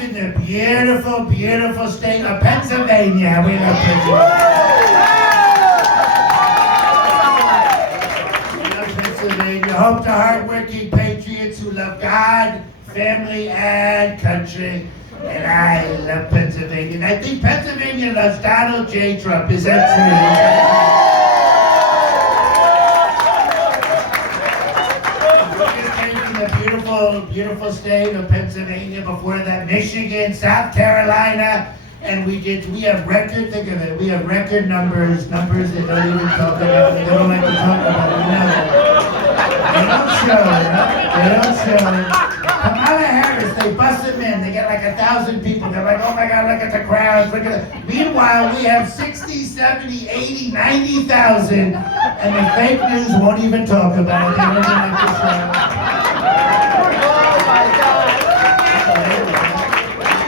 arrived in the beautiful, beautiful state of Pennsylvania. We love Pennsylvania. Home to hardworking patriots who love God, family, and country. And I love Pennsylvania. And I think Pennsylvania loves Donald J. Trump. Is that true? The beautiful, beautiful state of Pennsylvania, before that Michigan, South Carolina, and we have record, think of it, we have record numbers that don't even talk about it, they don't like to talk about it, they don't show it. Kamala Harris, they bust them in, they get like 1,000 people, they're like, oh my God, look at the crowds, look at it. Meanwhile, we have 60, 70, 80, 90,000, and the fake news won't even talk about it, they don't even like to show it.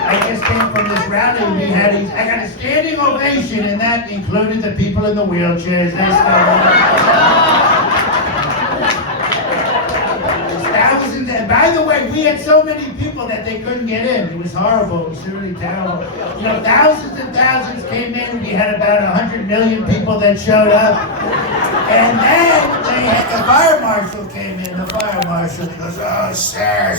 I just came from this rally. I got a standing ovation, and that included the people in the wheelchairs. Thousands. And by the way, we had so many people that they couldn't get in. It was horrible. It was really terrible. You know, thousands and thousands came in. We had about 100 million people that showed up. And then they had the fire marshal came in. The fire marshal, he goes, oh, sir,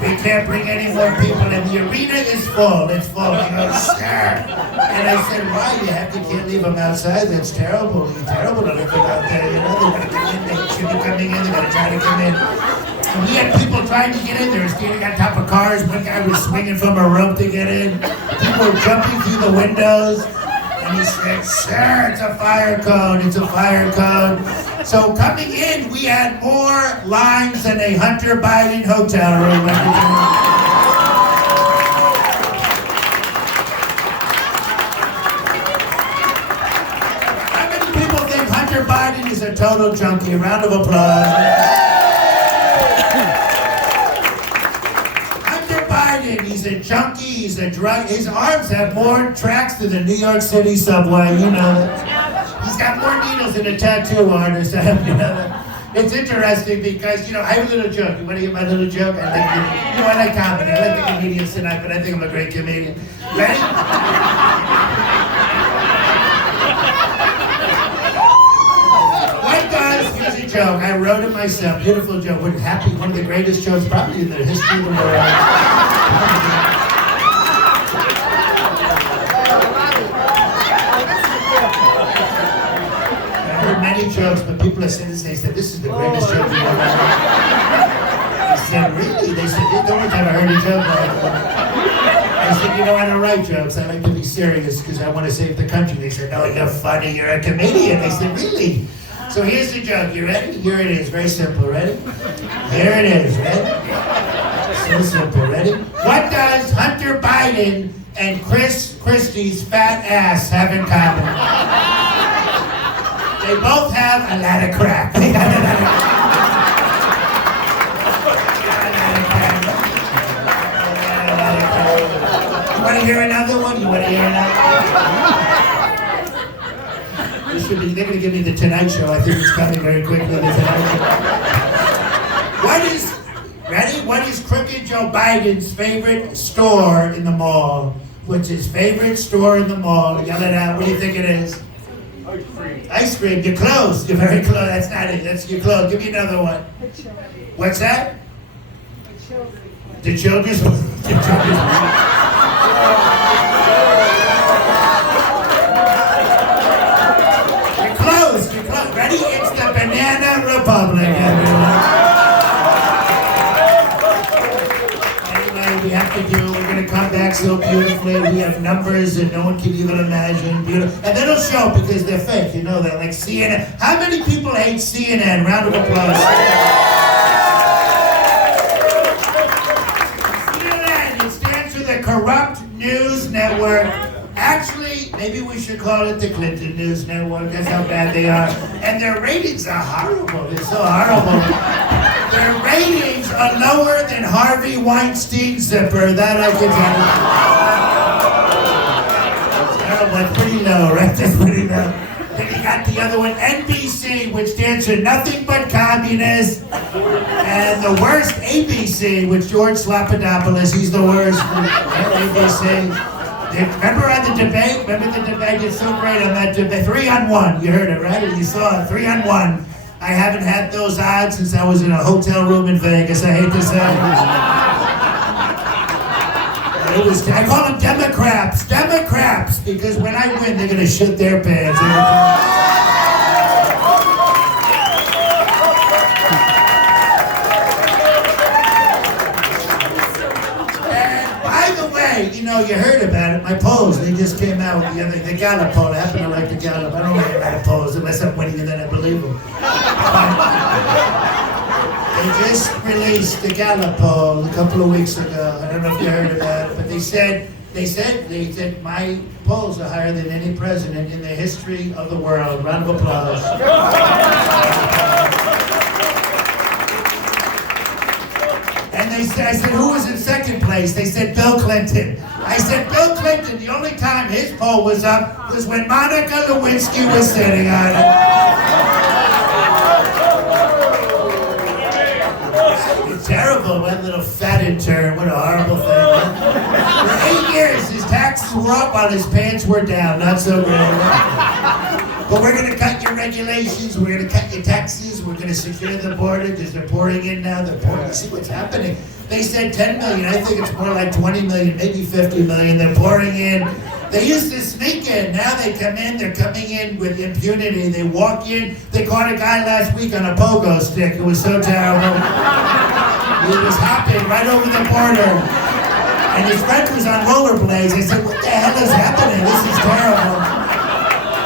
we can't bring any more people in. The arena is full. It's full. He goes, sir. And I said, why? Can't leave them outside. That's terrible. It's terrible to leave them out there. You know, they're going to come in. They should be coming in. They're going to try to come in. And we had people trying to get in. They were standing on top of cars. One guy was swinging from a rope to get in. People were jumping through the windows. And he said, sir, it's a fire code. It's a fire code. So coming in, we had more lines than a Hunter Biden hotel room. How many people think Hunter Biden is a total junkie? A round of applause. Hunter Biden, he's a junkie, he's a drug. His arms have more tracks than the New York City subway, you know that. He's got more needles than a tattoo artist. You know, it's interesting because, you know, I have a little joke. You want to hear my little joke? I like comedy. I like the comedians tonight, but I think I'm a great comedian. Ready? Here's a joke. I wrote it myself. Beautiful joke. One of the greatest jokes probably in the history of the world. Many jokes, but people have said this. They said, this is the greatest joke you've ever heard. I said, really? They said, the only time I heard a joke like that. I said, you know, I don't write jokes. I like to be serious because I want to save the country. They said, no, you're funny. You're a comedian. They said, really? So here's the joke. You ready? Here it is. Very simple. Ready? Here it is. Ready? So simple. Ready? What does Hunter Biden and Chris Christie's fat ass have in common? They both have a lot of crack. You want to hear another one? They're going to give me the Tonight Show. I think it's coming very quickly. The Tonight Show. What is Crooked Joe Biden's favorite store in the mall? What's his favorite store in the mall? Yell it out. What do you think it is? Ice cream. You're close. You're very close. That's not it. You're close. Give me another one. What's that? The children's. You're close. Ready? It's the Banana Republic, everyone. We're going to come back so beautifully. We have numbers that no one can even imagine. Beautiful. And they don't show up because they're fake. You know that. Like CNN. How many people hate CNN? Round of applause. CNN, it stands for the Corrupt News Network. Actually, maybe we should call it the Clinton News Network. That's how bad they are. And their ratings are horrible. They're so horrible. Their ratings are lower than Harvey Weinstein's zipper. That I can tell you. That's terrible. It's pretty low, right? That's pretty low. Then you got the other one, NBC, which stands for nothing but communist, and the worst ABC, which George Slapadopoulos, he's the worst ABC. Remember on the debate? Remember the debate? It's so great on that debate. 3-on-1. You heard it, right? You saw it. 3-on-1. I haven't had those odds since I was in a hotel room in Vegas. I hate to say. I call them Democrats, because when I win, they're gonna shit their pants. You know, you heard about it. My polls, they just came out. The Gallup poll. I happen to like the Gallup. I don't really like polls unless I'm winning and then I believe them. They just released the Gallup poll a couple of weeks ago. I don't know if you heard about it, but they said my polls are higher than any president in the history of the world. Round of applause. And I said, who was in second place? They said Bill Clinton. I said, Bill Clinton, the only time his poll was up was when Monica Lewinsky was sitting on it. It's terrible, what little fat intern, what a horrible thing. For 8 years, his taxes were up while his pants were down, not so great. But we're going to cut your regulations, we're going to cut your taxes, we're going to secure the border because they're pouring in now, you see what's happening. They said 10 million, I think it's more like 20 million, maybe 50 million, they're pouring in. They used to sneak in, now they come in, they're coming in with impunity, they walk in, they caught a guy last week on a Poco stick, it was so terrible. He was hopping right over the border, and his friend was on rollerblades. I said, what the hell is happening? This is terrible.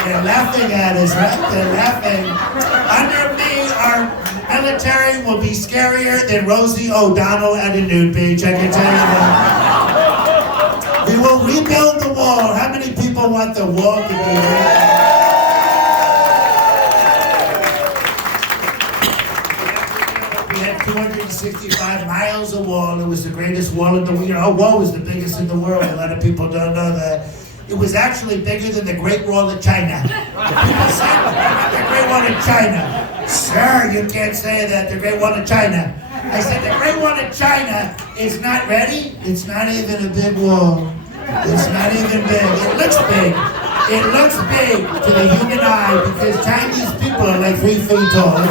They're laughing at us, right? They're laughing. Under me, our military will be scarier than Rosie O'Donnell at a nude beach, I can tell you that. We will rebuild the wall. How many people want the wall to be We had 265 miles of wall. It was the greatest wall in the world. Our wall was the biggest in the world. A lot of people don't know that. It was actually bigger than the Great Wall of China. People said, the Great Wall of China. Sir, you can't say that, the Great Wall of China. I said, the Great Wall of China is not ready. It's not even a big wall. It's not even big. It looks big. It looks big to the human eye because Chinese people are like 3 feet tall.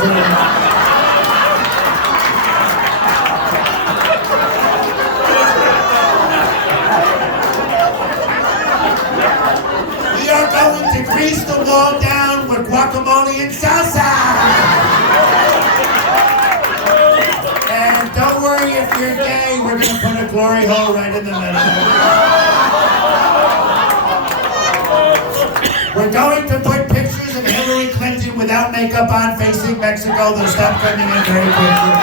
Grease the wall down with guacamole and salsa. And don't worry if you're gay, we're going to put a glory hole right in the middle. We're going to put pictures of Hillary Clinton without makeup on facing Mexico. They'll stop coming in very quickly.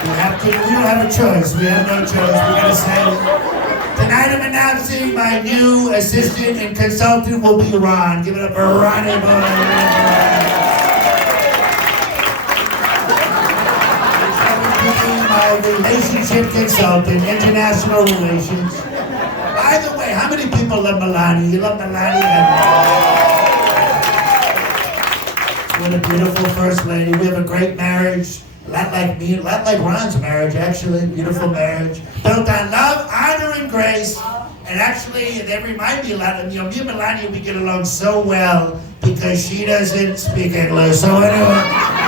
We don't have a choice. We have no choice. We got to say tonight I'm announcing my new assistant and consultant will be Ron. Give it up for Ronnie Boy. My relationship consultant, international relations. By the way, how many people love Melania? You love Melania? What a beautiful first lady. We have a great marriage. A lot like me, a lot like Ron's marriage, actually. Beautiful marriage. Built on love, honor, and grace. And actually, they remind me a lot of, me and Melania, we get along so well because she doesn't speak English. So anyway.